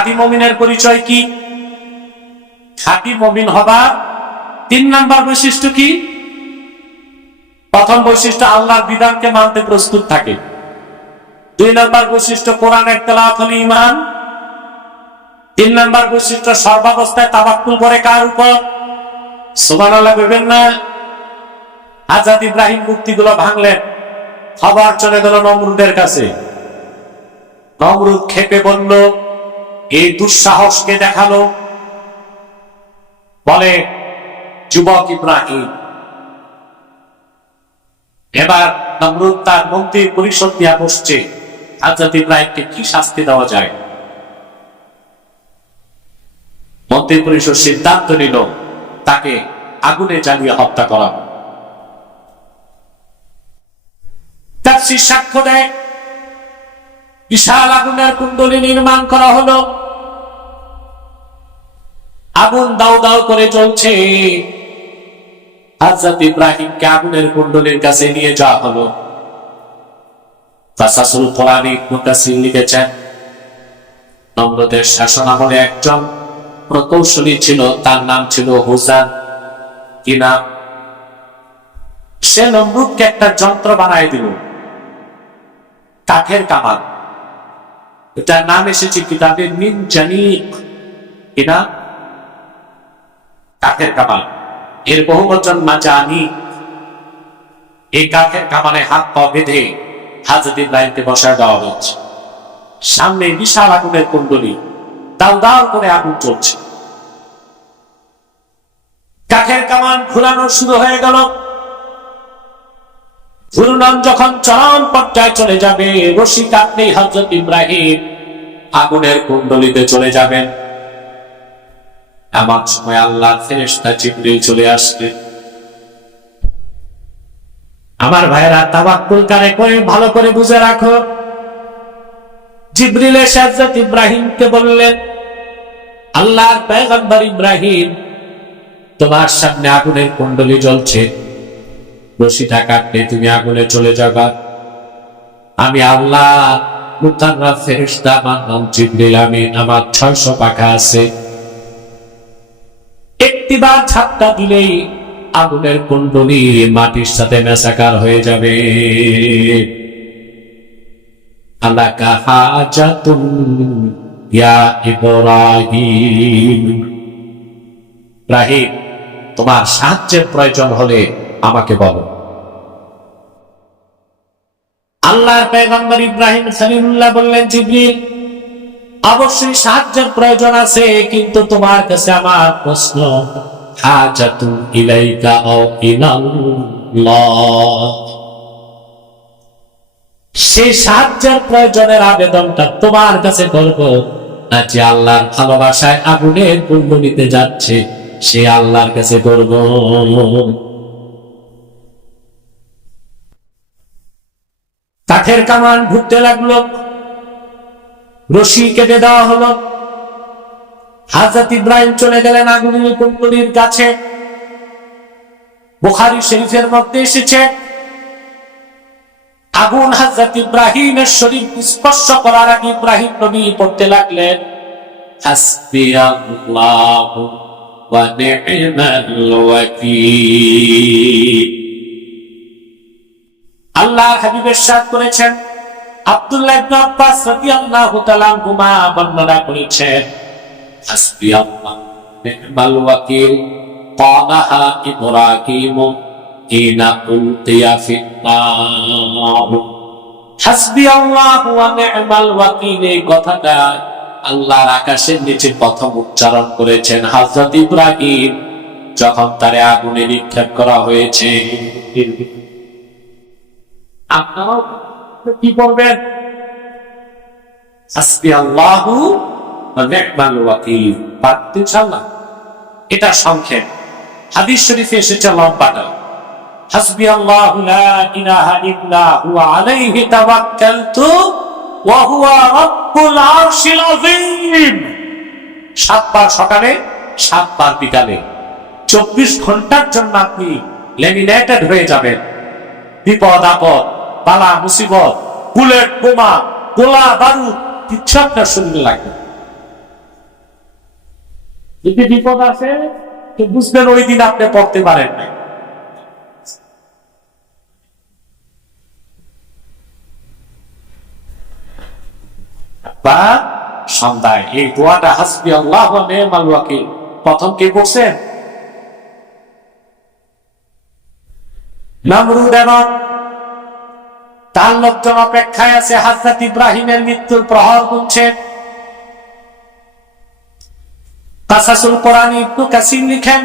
খাঁটি মুমিনের পরিচয় কি? খাঁটি মুমিন হবার 3 নাম্বার বৈশিষ্ট্য কি? প্রথম বৈশিষ্ট্য আল্লাহর বিধানকে মানতে প্রস্তুত থাকে। 2 নাম্বার বৈশিষ্ট্য কোরআনের তেলাওয়াতুল ঈমান। 3 নাম্বার বৈশিষ্ট্য সর্বাবস্থায় তাওয়াক্কুল করে কার উপর? সুবহানাল্লাহ বলবেন না? হযরত ইব্রাহিম মূর্তিগুলো ভাঙলেন, খবর চলে গেল নমরুদের কাছে। নমরুদ ক্ষেপে বলল, এই দুঃসাহসকে দেখালো, বলে যুবক ইব্রাহিম। এবার নমরুদ তার মন্ত্রী পরিষদ দিয়া বসছে, হযরত ইব্রাহিমকে কি শাস্তি দেওয়া যায়। মন্ত্রী পরিষদ সিদ্ধান্ত নিল তাকে আগুনে জ্বালিয়ে হত্যা করা। তাফসীর সাক্ষ্য দেয়, বিশাল আগুনের কুণ্ডলী নির্মাণ করা হলো। আগুন দাউ দাউ করে জ্বলছে। হযরত ইব্রাহিমকে আগুনের কুণ্ডলীর কাছে নিয়ে যাওয়া হলো। কাসাসুল কোরআনী মুফাসসির লিখেছেন, নমরুদের শাসনামলে একজন প্রকৌশলী ছিল, তার নাম ছিল হুসান। কি নাম? সে নমরুদকে একটা যন্ত্র বানায় দিল, কাঠের কামান। এটার নাম এসেছে কিতাবে মিনজানিক। কি নাম? কাঠের কামান। এর বহুবচন মাজানি। এই কাঠের কামানে হাত পা বেঁধে হযরত ইব্রাহিমকে বসায় দেওয়া হচ্ছে। সামনে বিশাল আগুনের কুণ্ডলী, দাউ দাউ করে আগুন জ্বলছে। কাঠের কামান ঘুরানো শুরু হয়ে গেল। ঘূর্ণন যখন চরম পর্যায়ে চলে যাবে, রশি কাটলেই হযরত ইব্রাহিম আগুনের কুণ্ডলীতে চলে যাবেন। এমন সময় আল্লাহর ফেরেশতা জিবরিল চলে আসবে। আমার ভাইরা, তাওয়াক্কুল কারে করে ভালো করে বুঝে রাখো। জিবরিল এসে হযরত ইব্রাহিমকে বললেন, আল্লাহর পয়গম্বর ইব্রাহিম, তোমার সামনে আগুনের কুণ্ডলী জ্বলছে, রশিটা কাটলে তুমি আগুনে চলে যাবা। আমি আল্লাহ মুকাররব ফেরেশতা, আমার নাম জিবরিল, আমি আমার 600 পাখা আছে। একটিবার ঝাপটা দিলেই আগুনের কুণ্ডলী মাটির সাথে মেশাকার হয়ে যাবে। আলাকা হাজাতুন ইয়া ইব্রাহিম, ইব্রাহিম তোমার সাহায্যের প্রয়োজন হলে আমাকে বলো। আল্লাহর পয়গম্বর ইব্রাহিম খলিলুল্লাহ বললেন, জিবরিল অবশ্যই সাহায্যের প্রয়োজন আছে, কিন্তু তোমার কাছে আমার প্রশ্ন, হাজাতুন ইলাইকা আও ইলাল্লাহ, সেই সাহায্যের প্রয়োজনের আবেদনটা তোমার কাছে করব না যে আল্লাহর ভালোবাসায় আগুনের কুণ্ডলীতে যাচ্ছে সে আল্লাহর কাছে করব। কাঠের কামান ঘুরতে লাগলো, রশি কেটে দেওয়া হলো। হযরত ইব্রাহিম চলে গেলেন আগুনের কুণ্ডলীর কাছে। বুখারী শরীফের মধ্যে এসেছে, আগুন হযরত ইব্রাহিমের শরীর স্পর্শ করার আগে ইব্রাহিম নবী পড়তে লাগলেন, হাসবিয়াল্লাহু ওয়া নি'মাল ওয়াকিল। আল্লাহর হাবিব ইরশাদ করেছেন, আব্দুল্লাহ ইবনে আব্বাস রাদিয়াল্লাহু তাআলা আনহুমা বর্ণনা করেছেন, হাসবিয়াল্লাহু নি'মাল ওয়াকিল ক্বালাহা ইব্রাহিম ইনা উলকিয়া ফিন্নার। হাসবিয়াল্লাহু ওয়া নি'মাল ওয়াকিল, এই কথাটা আল্লাহর আকাশের নিচে প্রথম উচ্চারণ করেছেন হযরত ইব্রাহিম যখন তারে আগুনে নিক্ষেপ করা হয়েছে। আপনারা কি বলবেন? হাসবিয়াল্লাহু ওয়া নি'মাল ওয়াকিল। পারতে ইনশাআল্লাহ। এটা সংক্ষেপ। হাদিস শরীফে এসেছে লম্বাটা, হাসবিয়াল্লাহু লা ইলাহা ইল্লা হুয়া আলাইহি তাওয়াক্কালতু ওয়া হুয়া রাব্বুল আরশিল আযীম। 7 বার সকালে, 7 বার বিকালে, 24 ঘন্টার জন্য আপনি লেমিনেটেড হয়ে যাবেন। বিপদ আপদ, বালা মুসিবত, বুলেট বোমা, গোলা বারুদ কিচ্ছু আপনার শরীরে লাগবে। যদি বিপদ আছে তো বুঝবেন ওই দিন আপনি পড়তে পারেন না। বা সন্ধ্যায় এই দোয়াটা হাসবি আল্লাহ ওয়া নি'মাল ওয়াকিল প্রথম কে করছেন? নমরুদ এবং তার লোকজন অপেক্ষায় আছে, হযরত ইব্রাহিমের মৃত্যুর প্রহর গুনছে। কাসাসুল কোরআন ইবনে কাসির লিখেন,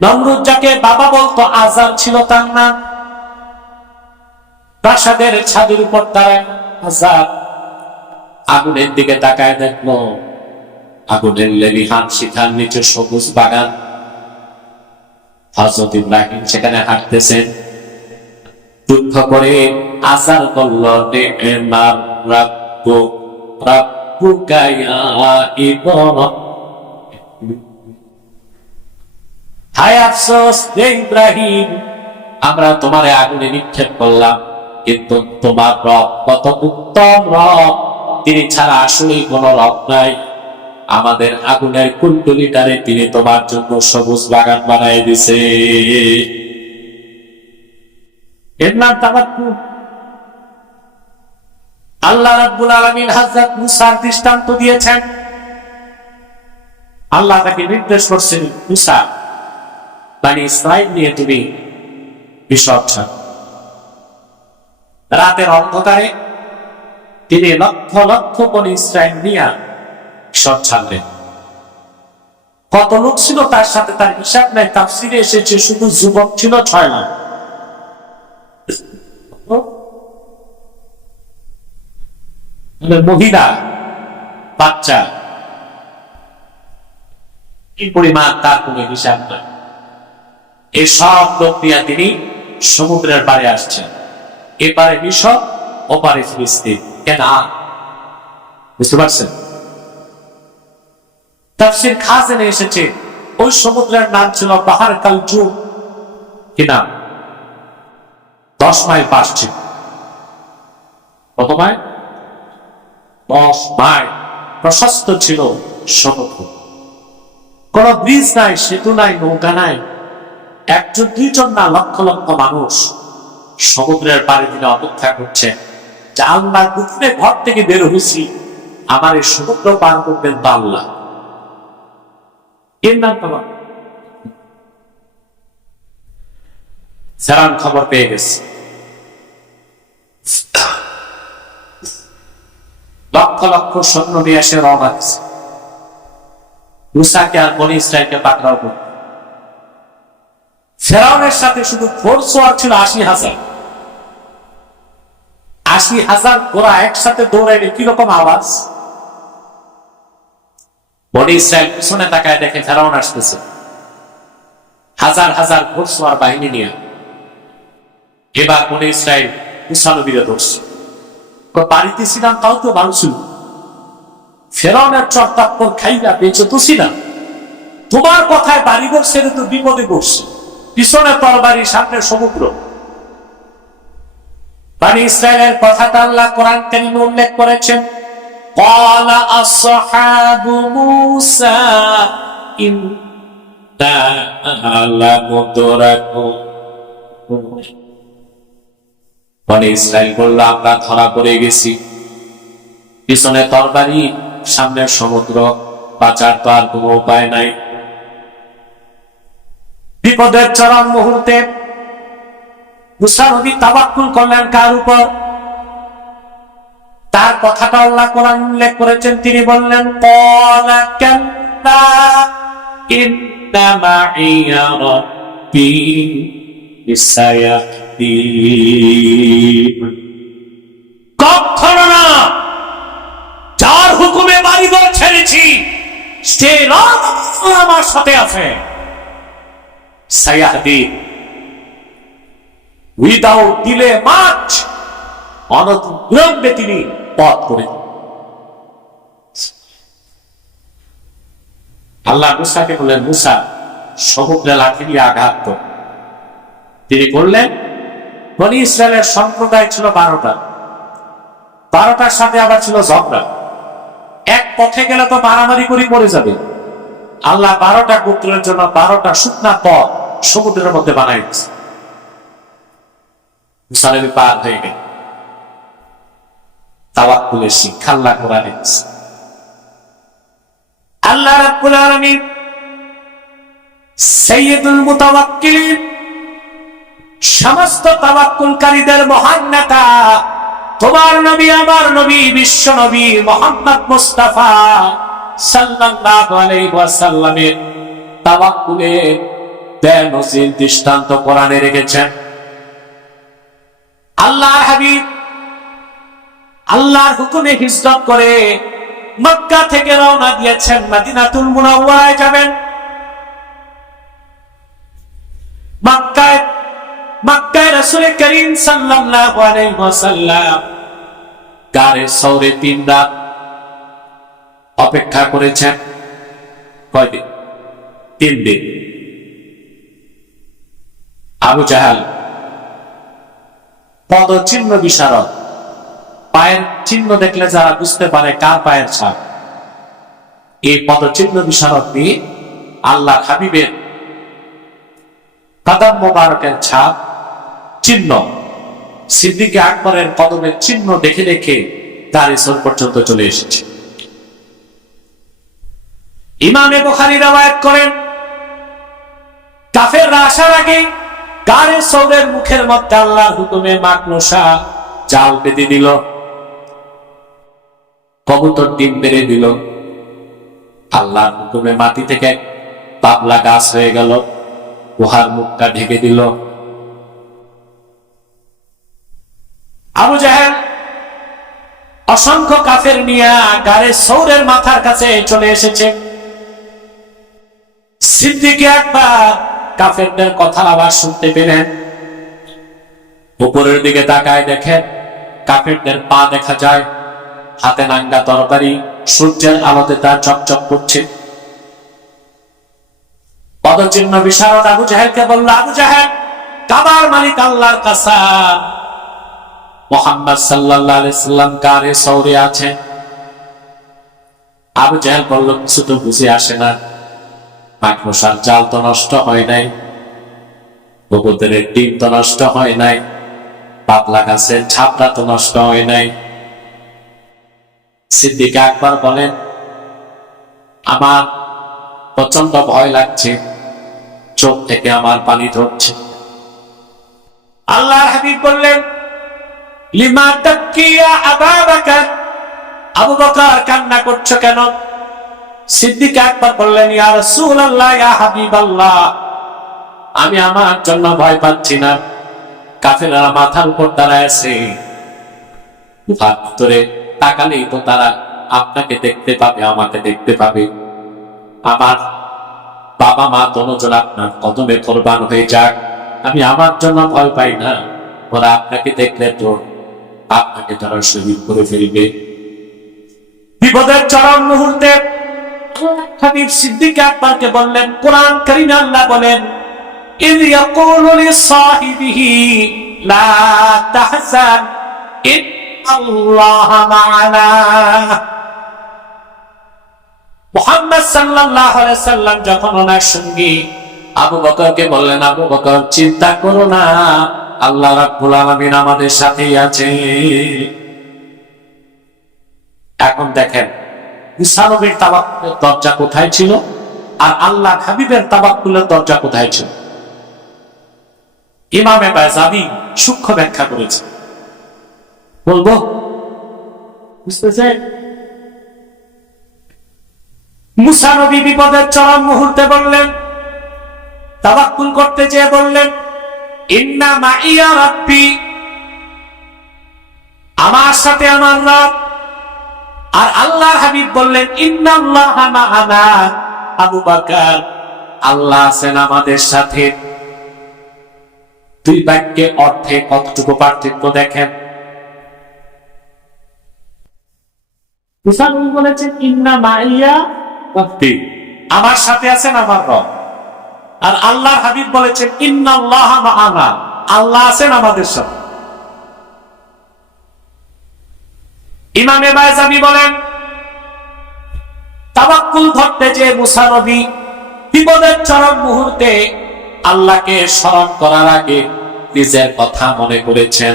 নমরুদ যাকে বাবা বলতো আজার ছিল তার নাম। প্রাসাদের ছাদের উপর দাঁড়ায় আজার আগুনের দিকে তাকায় দেখলো আগুনের লেলিহান শিখার নিচে সবুজ বাগান। হযরত ইব্রাহিম সেখানে হাঁটতেছেন। দুঃখ করে আজার বলল, নি'মার রাব্বু রাব্বুকা ইয়া ইব্রাহিম। হায় আফসোস হে ইব্রাহিম, আমরা তোমারে আগুনে নিক্ষেপ করলাম, কিন্তু তোমার রব কত উত্তম রব, তিনি ছাড়া আসলেই কোন রব নাই। আমাদের আগুনের কুণ্ডলিটারে তিনি তোমার জন্য সবুজ বাগান বানাই দিছে। এর নাম তাওয়াক্কুল। আল্লাহ রাব্বুল আলামিন হযরত মুসার দৃষ্টান্ত দিয়েছেন। আল্লাহ তাকে নির্দেশ করছেন, মুসা বনি ইসরাইল নিয়ে তুমি মিশর ছাড়ো। রাতের অন্ধকারে তিনি লক্ষ লক্ষ বনি ইসরাইল নিয়ে মিশর ছাড়লেন। কত লোক ছিল তার সাথে তার হিসাব নাই। তাফসিরে এসেছে শুধু যুবক ছিল 6 লাখ। মহিলা বাচ্চা কি পরিমাণ তার কোন হিসাব নাই। এই সব লোক নিয়ে তিনি সমুদ্রের পাড়ে আসছেন। এপারে মিশর, ওপারে ফিলিস্তিন, কেনান। বুঝতে পারছেন? তাফসীর খাজেনে এসেছে ওই সমুদ্রের নাম ছিল বাহার কালজুম। কি নাম? 10 মাইল পাশ ছিল। কত মাইল? 10 মাইল প্রশস্ত ছিল সমুদ্র। কোন ব্রিজ নাই, সেতু নাই, নৌকা নাই। একজন দুইজন না, লক্ষ লক্ষ মানুষ সমুদ্রের পাড়ে দিনে অপেক্ষা করছে যে আল্লাহ দুপুরে ঘর থেকে বের হয়েছি, আমার এই সমুদ্র পার করবেন আল্লাহ। এর নাম তোমার ফেরাউন খবর পেয়ে গেছে। লক্ষ লক্ষ সৈন্য নিয়ে এসে রওনা দিয়েছে মুসাকে আর বনি ইসরাইলকে পাকড়াও করতে। ফেরাউনের সাথে শুধু ফোর্স ছিল 80,000। 80,000 ঘোড়া একসাথে দৌড়াইলে কিরকম আওয়াজ। বনি ইসরাইল পিছনে তাকায় দেখে ফেরাউন আসতেছে হাজার হাজার ঘোড়সওয়ার বাহিনী নিয়ে। এবার বনি ইসরাইল মুসা নবীরে ধরছে। বাড়িতে ছিলাম তাও তো ভালো ছিল, ফেরাউনের চর্তাপ্পর খাইয়া বেঁচে তো ছিলাম, তোমার কথায় বাড়ি ঘর ছেড়ে তো বিপদে পড়ছে। পিছনে তরবারি, সামনে সমুদ্র। বনি ইসরাইলের কথাটা আল্লাহ কোরআন কারীমে উল্লেখ করেছেন। قال أصحاب موسى إنا لمدركون। বনি ইসরাইল বলল, আমরা ধরা পড়ে গেছি। পিছনে তরবারি, সামনে সমুদ্র, বাঁচার তো আর কোনো উপায় নাই। বিপদের চরম মুহূর্তে মুসা নবী তাওয়াক্কুল করলেন কার উপর? তার কথাটা আল্লাহ কোরআন উল্লেখ করেছেন। তিনি বললেন, ক্বালা কাল্লা ইন্না মাইয়া রাব্বী সায়াহদিন। কখনো না, যার হুকুমে বাড়িঘর ছেড়েছি সে আমার সাথে আছে। সায়াহদিন, উইদাউট ডিলে মাচ, অনতিবিলম্বে তিনি পথ করে। আল্লাহ মুসাকে বললেন, মুসা সমুদ্রে লাঠি দিয়ে আঘাত কর। তিনি করলেন। বনি ইসরায়েলের সম্প্রদায় ছিল 12টা। 12টার সাথে আবার ছিল ঝগড়া। এক পথে গেলে তো মারামারি করে মরে যাবে, আল্লাহ 12টা গোত্রের জন্য 12টা শুকনা পথ সমুদ্রের মধ্যে বানাই দিয়েছে। মুসা নবী পার হয়ে গেল। তাওয়াক্কুলের শিক্ষা আল্লাহ কোরআনে দিয়েছে। আল্লাহ রাব্বুল আলামিন সাইয়্যিদুল মুতাওয়াক্কিলিন, সমস্ত তাওয়াক্কুলকারীদের মহান নেতা, তোমার নবী, আমার নবী, বিশ্ব নবী মুহাম্মদ মুস্তাফা সাল্লাল্লাহু আলাইহি ওয়াসাল্লামের তাওয়াক্কুলের বেনজির দৃষ্টান্ত কোরআনে রেখেছেন। আল্লাহর হাবিব আল্লাহর হুকুমে হিজরত করে মক্কা থেকে রওনা দিয়েছেন, মদিনাতুল মুনাওয়ারায় যাবেন। মক্কায় রাসূল করিম সাল্লাল্লাহু আলাইহি ওয়াসাল্লাম গারে সওরে 3 রাত অপেক্ষা করেছেন। কয়দিন? 3 দিন। আবু জাহাল পদচিহ্ন বিশারদ, পায়ের চিহ্ন দেখলে যারা বুঝতে পারে কার পায়ের ছাপ, এই পদচিহ্ন বিশারদ দিয়ে আল্লাহ হাবিবের কদম মোবারকের ছাপ চিহ্ন, সিদ্দিক আকবরের কদমের চিহ্ন দেখে দেখে দাড়ি সর পর্যন্ত চলে এসেছে। ইমামে বুখারী রওয়ায়াত করেন, কাফেররা আসার আগে গারে সওরের মুখের মধ্যে আল্লাহর হুকুমে মাকনসা জাল বেঁধে দিল, কবুতর ডিম বেড়ে দিল। আল্লাহর হুকুমে মাটি থেকে পাবলা গাছ হয়ে গেল, গুহার মুখটা ঢেকে দিল। আবু জাহেল অসংখ্য কাফের নিয়ে গারে সওরের মাথার কাছে চলে এসেছে। সিদ্দিক আকবর কাফেরদের কথার আওয়াজ শুনতে পেলেন, উপরের দিকে তাকায় দেখেন কাফেরদের পা দেখা যায়, হাতে নাঙ্গা তরবারি, সূর্যের আলোতে তার চকচক করছে। পদচিহ্ন বিশারদ আবু জাহেলকে বলল, আবু জাহেল, কাবার মালিক আল্লাহর কসম, মুহাম্মদ সাল্লাল্লাহু আলাইহি সাল্লাম গারে সওরে আছে। আবু জাহেল বলল, কিছু তো বুঝে আসে না, মাকনসার জাল তো নষ্ট হয় নাই, কবুতরের ডিম তো নষ্ট হয় নাই, পাতলা গাছের ছাপটা তো নষ্ট হয় নাই। সিদ্দিক আকবর বলেন, আমার প্রচন্ড ভয় লাগছে, চোখ থেকে আমার পানি ঝরছে। আল্লাহর হাবিব বললেন, লিমা তাকিয়া আবু বকর, আবু বকর কান্না করছো কেন? সিদ্দিক আকবর বললেন, ইয়া রাসূলুল্লাহ, ইয়া হাবিবাল্লাহ, আমি আমার জন্য ভয় পাচ্ছি না, কাফেররা মাথার উপর দাঁড়ায় আছে, ভিতরে তাকালেই তো তারা আপনাকে দেখতে পাবে, আমাকে দেখতে পাবে। আমার বাবা মা দোনোজন আপনার কদমে কোরবান হয়ে যাক, আমি আমার জন্য ভয় পাই না, ওরা আপনাকে দেখলে তো আপনাকে তারা শহীদ করে ফেলবে। বিপদের চরম মুহূর্তে হাবিব সিদ্দিক আকবরকে বললেন, কোরআন কারীমে আল্লাহ বলেন, ইয ইয়াকুলু লিসাহিবিহি লা তাহজান ইন্নাল্লাহা মা'ানা। মুহাম্মদ সাল্লাল্লাহু আলাইহি সাল্লাম যখন ওনার সঙ্গী আবু বকরকে বললেন, আবু বকর, চিন্তা করো না, আল্লাহ রাব্বুল আলামিন আমাদের সাথেই আছে। এখন দেখেন ঈসা নবীর তাওয়াক্কুলের দরজা কোথায় ছিল, আর আল্লাহ হাবিবের তাওয়াক্কুলের দরজা কোথায় ছিল। ইমামে বায়জাবি সূক্ষ্ম ব্যাখ্যা করেছে, বলবো? বুঝতেছেন? মুসা নবী বিপদের চরম মুহূর্তে বললেন, তাওয়াক্কুল করতে চেয়ে বললেন, ইন্না মাইয়া রাব্বি, আমার সাথে আমার রব। আর আল্লাহর হাবিব বললেন, ইন্নাল্লাহা মা'ানা। আবু বকর, আল্লাহ আছেন আমাদের সাথে। দুই বাক্যে অর্থে কতটুকু পার্থক্য দেখেন। মুসা নবী বলেছেন, ইন্না মাইয়া রাব্বি, আমার সাথে আছেন আমার রব। আর আল্লাহর হাবিব বলেছেন, ইন্নাল্লাহা মা'ানা, আল্লাহ আছেন আমাদের সাথে। ইমামে বায়জাবি বলেন, তাওয়াক্কুল ধরতে যে মুসা নবী বিপদের চরম মুহূর্তে আল্লাহকে স্মরণ করার আগে নিজের কথা মনে করেছেন।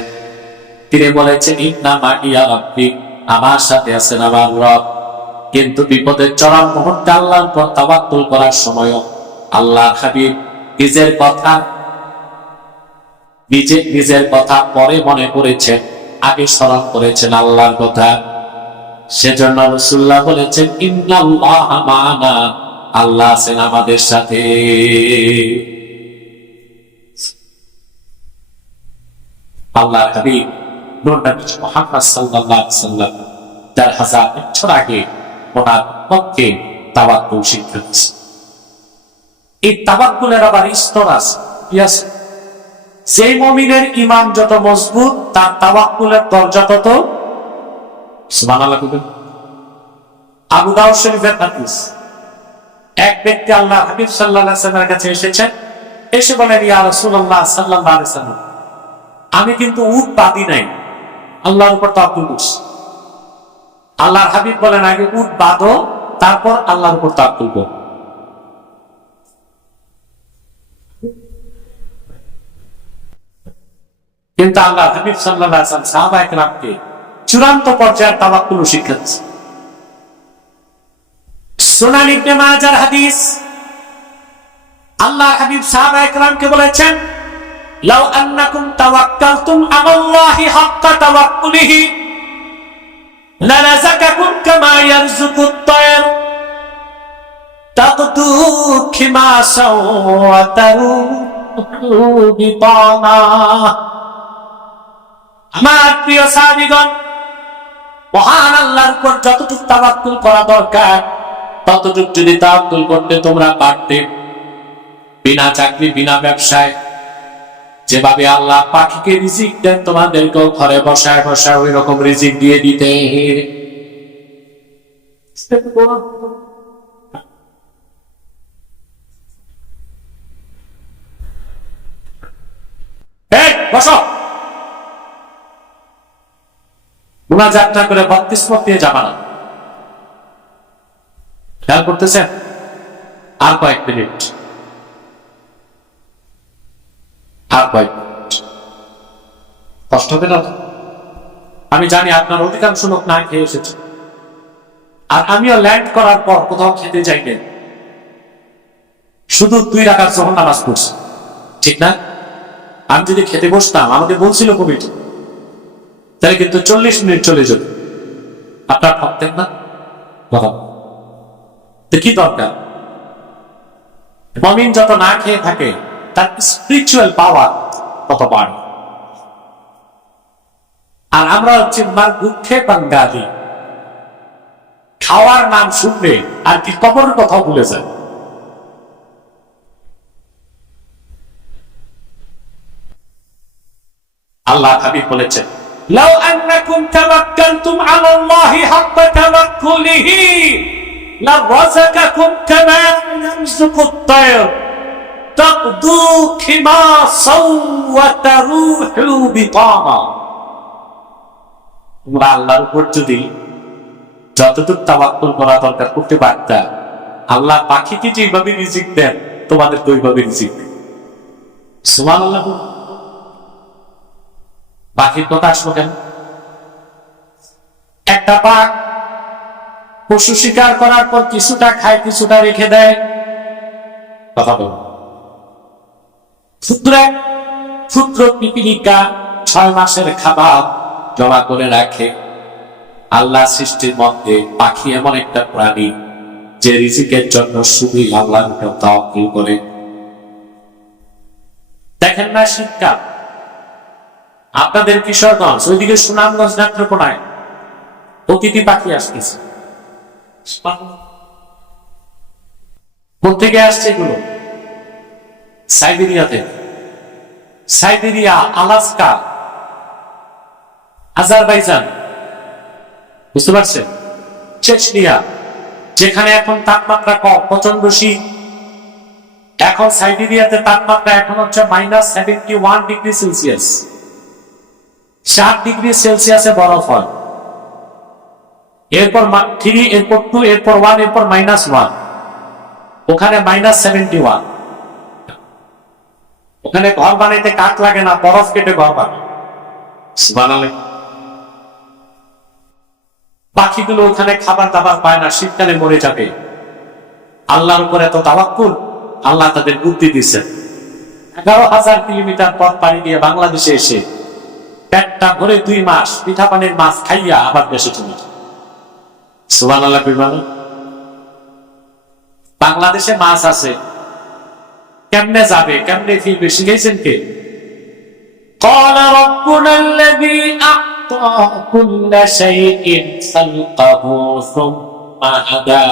তিনি বলেছেন ইন্না মাইয়া রাব্বি, আমার সাথে আছেন আমার রব। কিন্তু বিপদের চরম মুহূর্তে আল্লাহর উপর তাওয়াক্কুল করার সময়ও আল্লাহ হাবিব নিজের কথা পরে মনে করেছেন, আগে স্মরণ করেছেন আল্লাহর কথা। সেজন্য রাসূলুল্লাহ বলেছেন ইন্নাল্লাহা মা'ানা, আল্লাহ আছেন আমাদের সাথে। আল্লাহর হাবিব নূর নবী মুহাম্মদ সাল্লাল্লাহু আলাইহি ওয়াসাল্লাম ৪০০০ বছর আগে ওনার পক্ষে তাওয়াক্কুল শিক্ষা দিয়েছে। এই তাওয়াক্কুলের আবার স্তর আছে, কি আছে? সেই মুমিনের ঈমান যত মজবুত, তার তাওয়াক্কুলের দরজা তত। সুবহানাল্লাহ। আবু দাউদ শরীফের হাদিস, এক ব্যক্তি আল্লাহর হাবিব সাল্লাল্লাহু আলাইহি ওয়াসাল্লামের কাছে এসেছেন, এসে বলেন ইয়া রাসূলুল্লাহ সাল্লাল্লাহু আলাইহি ওয়াসাল্লাম, আমি কিন্তু উট বাঁধি নাই, আল্লাহর উপর তাওয়াক্কুল করছি। আল্লাহর হাবিব বলেন আগে উট বাঁধো, তারপর আল্লাহর উপর তাওয়াক্কুল করো। কিন্তু আল্লাহর হাবিব সাল্লাল্লাহু আলাইহি ওয়াসাল্লাম সাহাবায়ে কেরামকে চূড়ান্ত পর্যায়ের তাওয়াক্কুল শিক্ষা দিয়েছেন। সুনান ইবনে মাজার হাদিস, আল্লাহর হাবিব সাহাবায়ে কেরামকে বলেছেন লাউ আন্নাকুম তাওয়াক্কালতুম আলাল্লাহি হাক্কা তাওয়াক্কুলিহি লারাযাকাকুম কামা ইয়ারযুকুত তায়র তাকদু খিমাসাও ওয়া তারুহু বিতানা। আমার প্রিয় সাহাবীগণ, মহান আল্লাহর উপর যতটুকু তাওয়াক্কুল করা দরকার ততটুকু যদি তাওয়াক্কুল করতে তোমরা পারতে, বিনা চাকরি বিনা ব্যবসায় যেভাবে আল্লাহ পাখিকে রিজিক দেন, তোমাদেরকেও ঘরে বসায় বসায় ওই রকম রিজিক দিয়ে দিতে। বসো, মুনাজাত না করে বত্রিশমত দিয়ে যাবা না। খেয়াল করতেছেন? আর কয়েক মিনিট, আর কয়েক মিনিট, কষ্ট হবে না? আমি জানি আপনার অধিকাংশ লোক না খেয়ে এসেছে, আর আমিও ল্যান্ড করার পর কোথাও খেতে যাইনি, শুধু 2 রাকাত যখন নামাজ পড়ছি, ঠিক না? আমি যদি খেতে বসতাম, আমাকে বলছিল কমিটি, তাহলে কিন্তু 40 মিনিট চলে যেত। আপনার ভাবতেন না কি দরকার? মুমিন যত না খেয়ে থাকে তার স্পিরিচুয়াল পাওয়ার তত বাড়ে। আর আমরা হচ্ছে দুঃখে বাঙালি, খাওয়ার নাম শুনলে আর কি কবরের কথাও ভুলে যায়। আল্লাহ হাবিব বলেছেন লাউ আন্নাকুম তাওয়াক্কালতুম আলাল্লাহি হাক্কা তাওয়াক্কুলিহি লারাযাকাকুম কামা ইয়ারযুকুত তায়র তাকদু খিমাসাও ওয়া তারুহু বিতানা। তোমরা আল্লাহর উপর যদি যতটুকু তাওয়াক্কুল করা দরকার করতে পারতা, আল্লাহ পাখিকে যেভাবে রিজিক দেন তোমাদের ওইভাবে রিজিক দেন। সুবহানাল্লাহ। পাখির কথা আসলো কেন? একটা বাঘ পশু শিকার করার পর কিছুটা খায়, কিছুটা রেখে দেয়। কথা বল। ক্ষুদ্র পিপীলিকা 6 মাসের খাবার জমা করে রাখে। আল্লাহ সৃষ্টির মধ্যে পাখি এমন একটা প্রাণী যে রিজিকের জন্য শুধুই আল্লাহর উপর তাওয়াক্কুল করে। দেখেন না শীতকাল, আপনাদের কিশোরগঞ্জ ওইদিকে সুনামগঞ্জ নেত্রকোনায় অতিথি পাখি আসতেছে। কোথেকে আসছে এগুলো? সাইবেরিয়াতে, সাইবেরিয়া, আলাস্কা, আজারবাইজান, বুঝতে পারছেন? চেচনিয়া, যেখানে এখন তাপমাত্রা কম, প্রচন্ড শীত। এখন সাইবেরিয়াতে তাপমাত্রা এখন হচ্ছে -71 ডিগ্রি সেলসিয়াস। 7 ডিগ্রি সেলসিয়াসে বরফ হয়। এরপর 3, এরপর 2, এরপর 1, এরপর -1, ওখানে -71। ওখানে ঘর বানাইতে কাঠ লাগে না, বরফ কেটে ঘর বানায়। পাখিগুলো ওখানে খাবার দাবার পায় না, শীতকালে মরে যাবে। আল্লাহর উপর এত তাওয়াক্কুল, আল্লাহ তাদের বুদ্ধি দিচ্ছেন। 11,000 কিলোমিটার পথ পাড়ি দিয়ে বাংলাদেশে এসে পেটটা ভরে 2 মাস পিঠা পানির মাছ খাইয়া আবার দেশে চলে যায়। সুবহানাল্লাহ। বাংলাদেশে মাছ আছে, কেমনে যাবে, কেমনে ফিরবে, শিখেছেন কে? قال ربنا الذي أعطى كل شيء خلقه ثم هدى।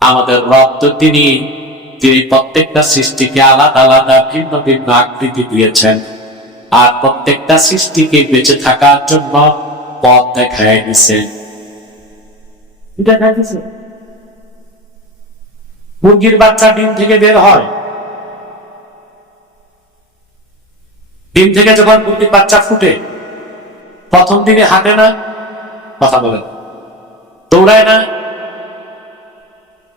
আমাদের রব তো তিনি প্রত্যেকটা সৃষ্টিকে আলাদা আলাদা ভিন্ন ভিন্ন আকৃতি দিয়েছেন, আর প্রত্যেকটা সৃষ্টিকে বেঁচে থাকার জন্য পথ দেখায় দিয়েছেন। মুরগির বাচ্চা ডিম থেকে বের হয়, ডিম থেকে যখন মুরগির বাচ্চা ফুটে, প্রথম দিনে হাঁটে না, কথা বলেন, দৌড়ায় না।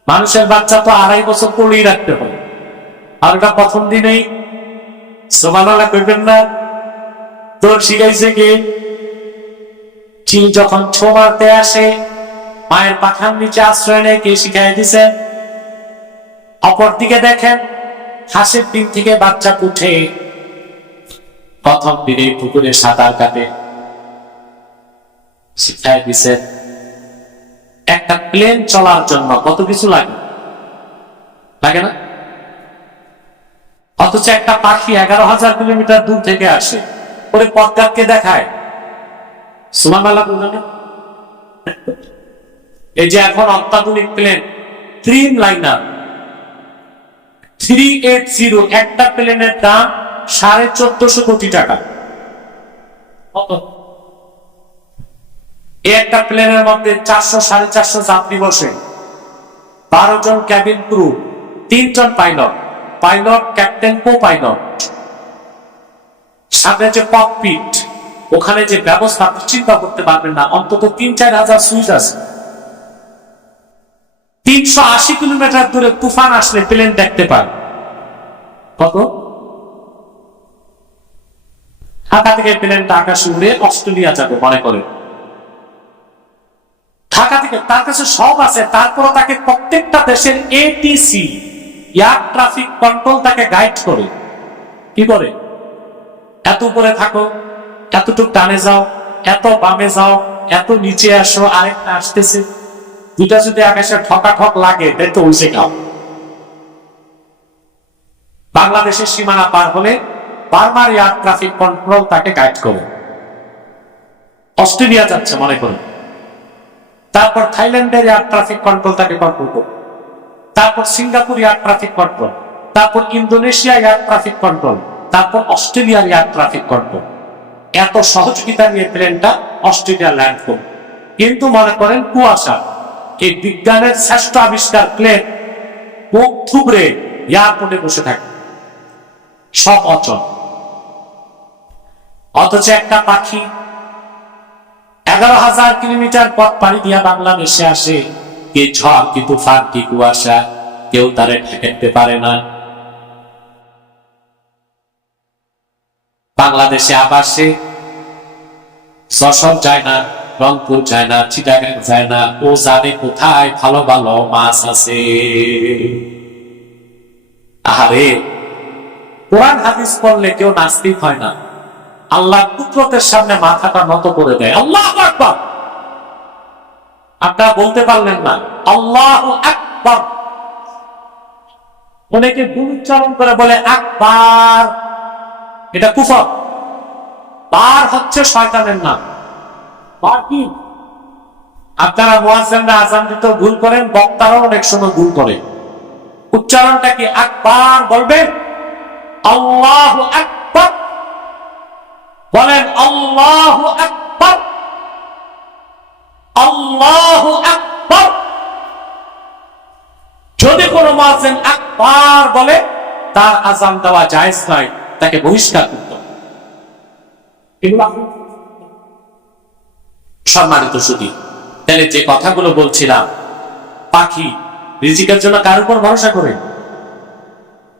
মানুষের বাচ্চা তো 2.5 বছর পড়েই রাখতে হয়, আর ওটা প্রথম দিনেই সুবহানাল্লাহ করবেন না। তোর শিখাইছে কে? চিল যখন ছো মারতে আসে, মায়ের পাখার নিচে আশ্রয় নেয়, কে শিখাই দিছে? অপরদিকে দেখেন, হাঁসের ডিম থেকে বাচ্চা উঠে প্রথম দিনে পুকুরে সাঁতার কাটে, শিখাই দিছে। একটা প্লেন চলার জন্য কত কিছু লাগে, লাগে না? অথচ একটা পাখি 11,000 কিলোমিটার দূর থেকে আসে, ওরে পথঘাটকে দেখায়। সুবহানাল্লাহ। এই যে এখন অত্যাধুনিক প্লেন, ড্রিম লাইনার 380, একটা প্লেনের দাম 1450 কোটি টাকা। একটা প্লেনের মধ্যে 400-450 যাত্রী বসে, 12 জন ক্যাবিন ক্রু, 3 জন পাইলট, ক্যাপ্টেন, কো পাইলট। সামনে যে ককপিট, ওখানে যে ব্যবস্থা চিন্তা করতে পারবেন না, অন্তত 3-4 হাজার সুইচ আছে। 380 কিলোমিটার দূরে তুফান আসলে প্লেন দেখতে পান। কত? ঢাকা থেকে প্লেনটা আকাশে উড়ে অস্ট্রেলিয়া যাবে মনে করে, ঢাকা থেকে। তার কাছে সব আছে, তারপরও তাকে প্রত্যেকটা দেশের এটিসি, এয়ার ট্রাফিক কন্ট্রোল, তাকে গাইড করে। কি করে? এত উপরে থাকো, এতটুক ডানে যাও, এত বামে যাও, এত নিচে আসো, আরেকটা আসতেছে, দুটা যদি আকাশে ঠকাঠক লাগে, তাই তো উঠে গাও। বাংলাদেশের সীমানা পার হলে বারবার এয়ার ট্রাফিক কন্ট্রোল তাকে গাইড করে। অস্ট্রেলিয়া যাচ্ছে মনে করুন, তারপর থাইল্যান্ডের এয়ার ট্রাফিক কন্ট্রোল তাকে কন্ট্রোল করে, তারপর সিঙ্গাপুর এয়ার ট্রাফিক কন্ট্রোল, তারপর ইন্দোনেশিয়া এয়ার ট্রাফিক কন্ট্রোল, তারপর অস্ট্রেলিয়ার এয়ার ট্রাফিক কন্ট্রোল। এত সহযোগিতা নিয়ে প্লেনটা অস্ট্রেলিয়া ল্যান্ড করবে। কিন্তু মনে করেন কুয়াশা, এই বিজ্ঞানের শ্রেষ্ঠ আবিষ্কার প্লেন মুখ থুবড়ে এয়ারপোর্টে বসে থাকে, সব অচল। অথচ একটা পাখি 11,000 কিলোমিটার পথ পাড়ি দিয়া বাংলাদেশে আসে, কি ঝড়, কি তুফান, কি কুয়াশা, কেউ তারে ঠেকাতে পারে না। বাংলাদেশে আবার সে যশোর যায় না, রংপুর যায় না, চিটাগাং যায় না, ও জানে কোথায় ভালো ভালো মাছ আছে। আরে কোরআন হাদিস পড়লে কেউ নাস্তিক হয় না, আল্লাহ কুদরতের সামনে মাথাটা নত করে দেয়। আল্লাহু আকবার। আপনারা বলতে পারলেন না আল্লাহু আকবার, অনেকে ভুল উচ্চারণ করে বলে আকবার, এটা কুফর। বার হচ্ছে শয়তানের নাম। বার কি? আপনারা মুয়াজ্জিনরা আযান দিতে ভুল করেন, বক্তারাও অনেক সময় ভুল করে। উচ্চারণটা কি আকবার বলবেন? আল্লাহু আকবার বলেন, আল্লাহু আকবার, আল্লাহু আকবার। যদি কোনো মুয়াজ্জিন আকবার বলে, তার আযান দেওয়া জায়েজ নয়, তাকে বহিষ্কার করতে হবে। সম্মানিত সুধী, তাহলে যে কথাগুলো বলছিলাম, পাখি রিজিকের জন্য কার উপর ভরসা করে?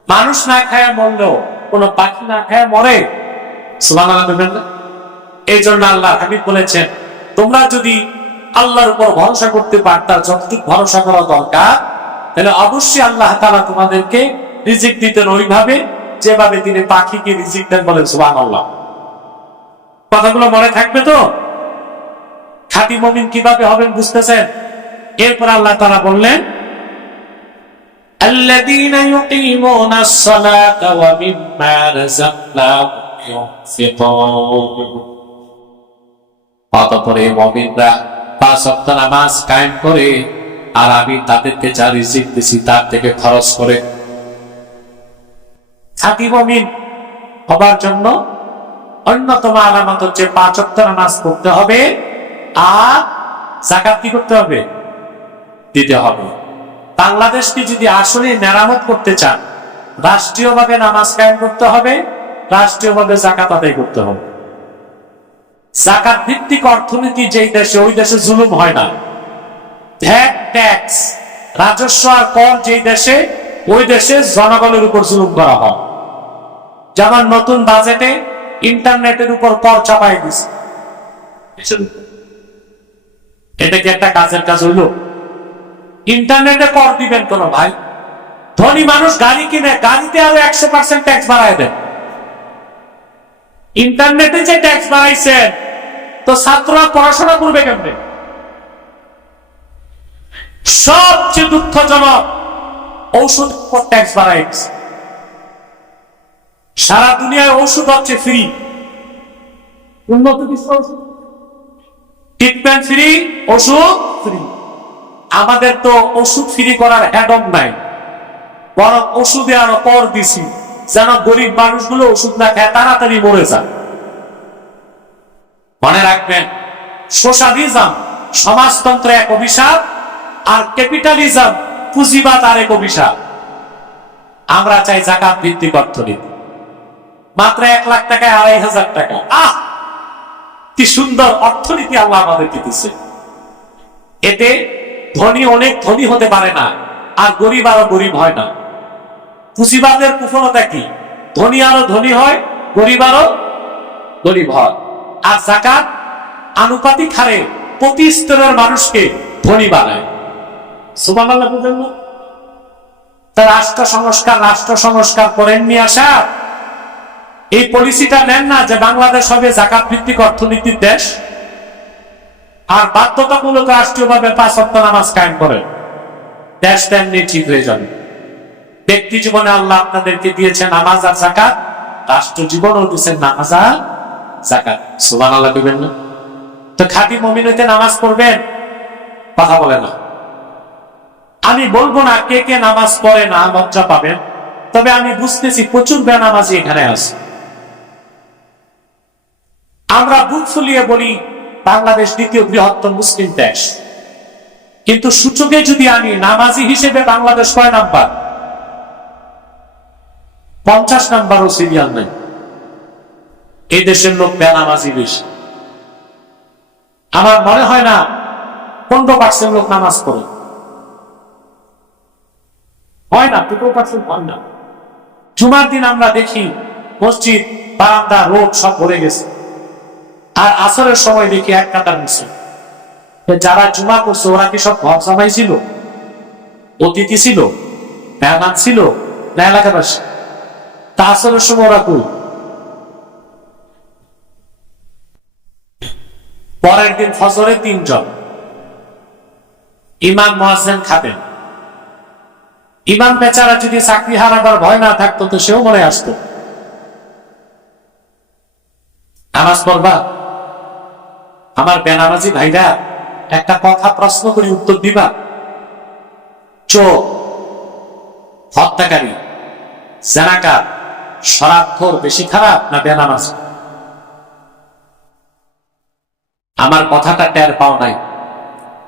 মানুষ না খায় মরলেও কোন পাখি না খায় মরে? সুবহানাল্লাহ বলবেন না? এই জন্য আল্লাহ হাবিব বলেছেন, তোমরা যদি আল্লাহর উপর ভরসা করতে পারতা যতটুকু ভরসা করা দরকার, তাহলে অবশ্যই আল্লাহ তাআলা তোমাদেরকে রিজিক দিতেন ওইভাবে যেভাবে তিনি পাখিকে রিজিক দেন। বলেন সুবহানাল্লাহ। কথাগুলো মনে থাকবে তো? খাঁটি মুমিন কিভাবে হবেন বুঝতেছেন? এরপর আল্লাহ তাআলা বললেন, الذين يقيمون الصلاة ومما رزقناهم ينفقون। অতঃপর এই মুমিনরা 5 ওয়াক্ত নামাজ কায়েম করে আর আমি তাদেরকে যা রিজিক দিছি তার থেকে খরচ করে। খাঁটি মুমিন হবার জন্য অন্যতম আলামত হচ্ছে 5 ওয়াক্ত নামাজ পড়তে হবে আর যাকাত কি করতে হবে? দিতে হবে। বাংলাদেশকে যদি আসলে মেরামত করতে চান, রাষ্ট্রীয়ভাবে নামাজ কায়েম করতে হবে, রাষ্ট্রীয়ভাবে যাকাত আদায় করতে হবে। যাকাত ভিত্তিক অর্থনীতি যেই দেশে, ওই দেশে জুলুম হয় না। ভ্যাট, ট্যাক্স, রাজস্ব আর কর যেই দেশে, ওই দেশে জনগণের উপর জুলুম করা হয়। যেমন নতুন বাজেটে ইন্টারনেটের উপর কর চাপাই দিচ্ছে। এটা কি একটা কাজের কাজ হইল? ইন্টারনেটে কর দিবেন কোন ভাই? ধনী মানুষ গাড়ি কিনে, গাড়িতে আরো 100% ট্যাক্স বাড়ায় দেন। ইন্টারনেটে যে ট্যাক্স বাড়াইছেন, তো ছাত্ররা পড়াশোনা করবে কেমনে? সবচেয়ে দুঃখজনক, ঔষধ উপর ট্যাক্স বাড়াইছে। সারা দুনিয়ায় ঔষধ হচ্ছে ফ্রি, উন্নত বিশ্ব ট্রিটমেন্ট ফ্রি, ওষুধ ফ্রি। আমাদের তো ওষুধ ফ্রি করার অ্যাডম নাই, বরং ওষুধে আরো কর দিছি যেন গরিব মানুষগুলো ওষুধ না খায় তাড়াতাড়ি মরে যায়। মনে রাখবেন, সোশ্যালিজম সমাজতন্ত্র এক অভিশাপ, আর ক্যাপিটালিজম পুঁজিবাদ আর এক অভিশাপ। আমরা চাই যাকাত ভিত্তিক অর্থনীতি। মাত্র 1 লাখ টাকায় 2,500 টাকা। কি সুন্দর অর্থনীতি আল্লাহ আমাদেরকে দিচ্ছে। এতে ধনী অনেক ধনী হতে পারে না, আর গরিব আরো গরিব হয় না। পুঁজিবাদের কুফলতা কি? ধনী আরো ধনী হয়, গরিব আরো গরিব হয়। আর যাকাত আনুপাতিক হারে প্রতি স্তরের মানুষকে ধনী বানায়। সুবহানাল্লাহ বুঝলেন না? তা রাষ্ট্র সংস্কার করেননি আশা? এই পলিসিটা নেন না যে বাংলাদেশ হবে যাকাত ভিত্তিক অর্থনীতির দেশ, আর বাধ্যতামূলক রাষ্ট্রীয়ভাবে 5 ওয়াক্ত নামাজ কায়েম করেন, দেশ তেমনি ঠিক হয়ে যাবে। ব্যক্তি জীবনে আল্লাহ আপনাদেরকে দিয়েছেন নামাজ আর যাকাত, রাষ্ট্র জীবনও দিয়েছেন নামাজ আর যাকাত। সুবহানাল্লাহ বলবেন না? তো খাঁটি মুমিন হইতে নামাজ পড়বেন, কথা বলে না। আমি বলবো না কে কে নামাজ পড়ে না লজ্জা পাবেন, তবে আমি বুঝতেছি প্রচুর বেনামাজি এখানে আছে। আমরা বুক ফুলিয়ে বলি বাংলাদেশ দ্বিতীয় বৃহত্তম মুসলিম দেশ, কিন্তু সূচকে যদি আমি নামাজি হিসেবে বাংলাদেশ কয় নাম্বার? 50 নাম্বারও সিরিয়াল নাই। এই দেশের লোক বেনামাজি বেশি। আমার মনে হয় না 15% লোক নামাজ পড়ে, হয় না, 2% হয় না। জুমার দিন আমরা দেখি মসজিদ, বারান্দা, রোড সব ভরে গেছে, আর আসরের সময় দেখি 1 কাতার মিছিল। যারা জুমা করছে ওরা কি সব ঘর জামাই ছিল, অতিথি ছিল, মেহমান ছিল না এলাকাবাসী? তা আসরের সময় ওরা কই? পরের দিন ফজরে 3 জন ইমাম মুয়াজ্জিন খাবেন। ইমাম বেচারা যদি চাকরি হারাবার ভয় না থাকতো তো সেও মনে আসতো। নামাজ পড়বা? আমার বেনামাজি ভাইরা, একটা কথা প্রশ্ন করে উত্তর দিবা। চোর, হত্যাকারী, জেনাকার, শরাবখোর বেশি খারাপ না বেনামাজি? আমার কথাটা টের পাও নাই?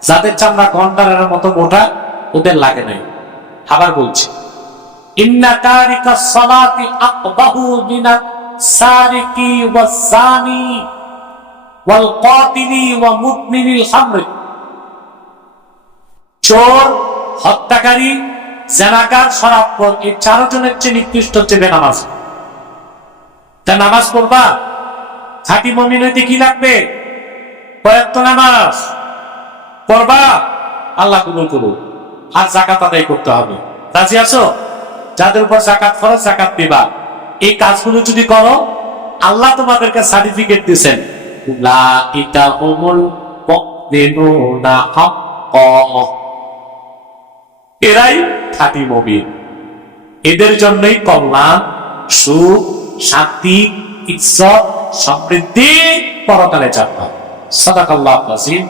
যাদের চামড়া গন্ডারের মতো মোটা ওদের লাগে নাই। আবার বলছি, ইন্না তারিকাস সালাতি আকবাহু মিনাস সারিকি ওয়াস জানি। ওয়াল কাতিলি ওয়া মুদমিনিল খামর, চোর, হত্যাকারী, জেনাকার, শরাবখোর, এই চারজনের চেয়ে নিকৃষ্ট হচ্ছে বেনামাজ। তা নামাজ পড়বা, খাঁটি মুমিন হইতে কি লাগবে? কয়েকটা নামাজ পড়বা, আল্লাহ কবুল করুন। আর যাকাত আদায় করতে হবে। রাজি আছো? যাদের উপর যাকাত ফরজ, যাকাত দিবা। এই কাজগুলো যদি করো, আল্লাহ তোমাদেরকে সার্টিফিকেট দিয়েছেন, উলাইকা হুমুল মুমিনুনা হাক্কান, এরাই খাঁটি মুমিন। এদের জন্যই কল্যাণ, সুখ, শান্তি, ইজ্জত, সমৃদ্ধি, পরকালে জান্নাত। সাদাকাল্লাহু আযীম।